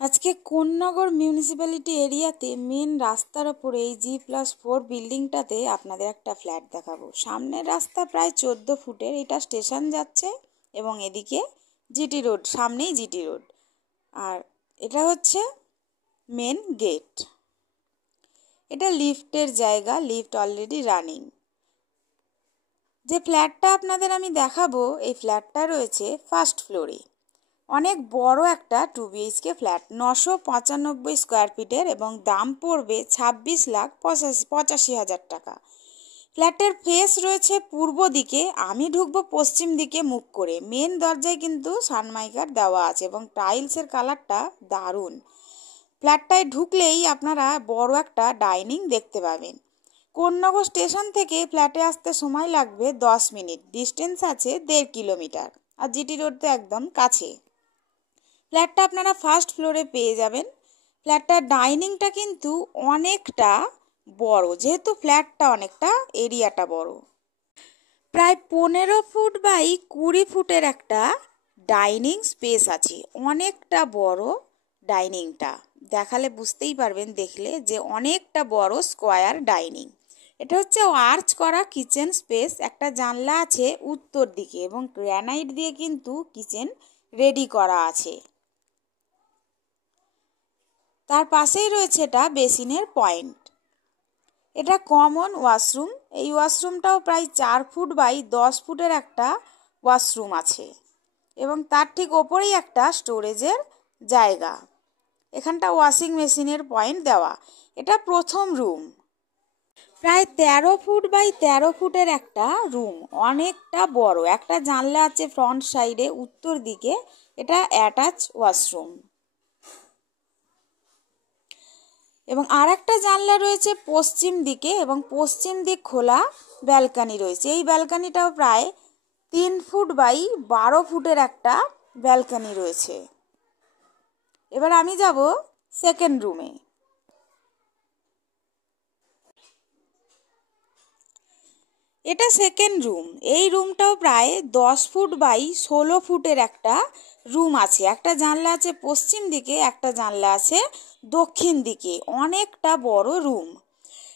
আজকে কোন্নগর মিউনিসিপ্যালিটি এরিয়াতে মেন রাস্তার ওপরে এই G+4 বিল্ডিংটাতে আপনাদের একটা ফ্ল্যাট দেখাবো। সামনের রাস্তা প্রায় 14 ফুটের, এটা স্টেশন যাচ্ছে এবং এদিকে জিটি রোড, সামনেই জিটি রোড। আর এটা হচ্ছে মেন গেট। এটা লিফটের জায়গা, লিফট অলরেডি রানিং। যে ফ্ল্যাটটা আপনাদের আমি দেখাবো, এই ফ্ল্যাটটা রয়েছে ফার্স্ট ফ্লোরে। অনেক বড় একটা 2BHK ফ্ল্যাট, 995 স্কোয়ার ফিটের এবং দাম পড়বে 26,85,000 টাকা। ফ্ল্যাটের ফেস রয়েছে পূর্ব দিকে, আমি ঢুকবো পশ্চিম দিকে মুখ করে। মেন দরজায় কিন্তু সানমাইকার দেওয়া আছে এবং টাইলসের কালারটা দারুণ। ফ্ল্যাটটায় ঢুকলেই আপনারা বড় একটা ডাইনিং দেখতে পাবেন। কোন্নগর স্টেশন থেকে ফ্ল্যাটে আসতে সময় লাগবে 10 মিনিট, ডিস্টেন্স আছে 1.5 কিলোমিটার, আর জিটি রোড তো একদম কাছে। ফ্ল্যাটটা আপনারা ফার্স্ট ফ্লোরে পেয়ে যাবেন। ফ্ল্যাটটার ডাইনিংটা কিন্তু অনেকটা বড়, যেহেতু ফ্ল্যাটটা অনেকটা এরিয়াটা বড়। প্রায় 15 ফুট বাই 20 ফুটের একটা ডাইনিং স্পেস আছে। অনেকটা বড় ডাইনিংটা, দেখালে বুঝতেই পারবেন দেখলে যে অনেকটা বড় স্কোয়ার ডাইনিং। এটা হচ্ছে আর্চ করা কিচেন স্পেস। একটা জানলা আছে উত্তর দিকে এবং গ্রানাইট দিয়ে কিন্তু কিচেন রেডি করা আছে। তার পাশেই রয়েছে এটা বেসিনের পয়েন্ট। এটা কমন ওয়াশরুম। এই ওয়াশরুমটাও প্রায় 4 ফুট বাই 10 ফুটের একটা ওয়াশরুম আছে এবং তার ঠিক ওপরেই একটা স্টোরেজের জায়গা। এখানটা ওয়াশিং মেশিনের পয়েন্ট দেওয়া। এটা প্রথম রুম, প্রায় 13 ফুট বাই 13 ফুটের একটা রুম, অনেকটা বড়। একটা জানলা আছে ফ্রন্ট সাইডে উত্তর দিকে, এটা অ্যাটাচ ওয়াশরুম। এবং আর একটা জানলা রয়েছে পশ্চিম দিকে এবং পশ্চিম দিক খোলা ব্যালকানি রয়েছে। এই ব্যালকানিটাও প্রায় 3 ফুট বাই 12 ফুটের একটা ব্যালকানি রয়েছে। এবার আমি যাব সেকেন্ড রুমে। এটা সেকেন্ড রুম। এই রুমটাও প্রায় 10 ফুট বাই 16 ফুটের একটা রুম আছে। একটা জানলা আছে পশ্চিম দিকে, একটা জানলা আছে দক্ষিণ দিকে। অনেকটা বড় রুম।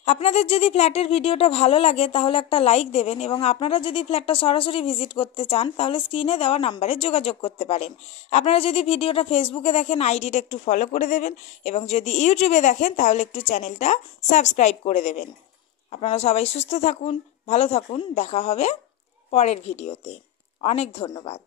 আপনাদের যদি ফ্ল্যাটের ভিডিওটা ভালো লাগে তাহলে একটা লাইক দেবেন এবং আপনারা যদি ফ্ল্যাটটা সরাসরি ভিজিট করতে চান তাহলে স্ক্রিনে দেওয়া নাম্বারে যোগাযোগ করতে পারেন। আপনারা যদি ভিডিওটা ফেসবুকে দেখেন আইডিটা একটু ফলো করে দেবেন এবং যদি ইউটিউবে দেখেন তাহলে একটু চ্যানেলটা সাবস্ক্রাইব করে দেবেন। আপনারা সবাই সুস্থ থাকুন, ভালো থাকুন। দেখা হবে পরের ভিডিওতে। অনেক ধন্যবাদ।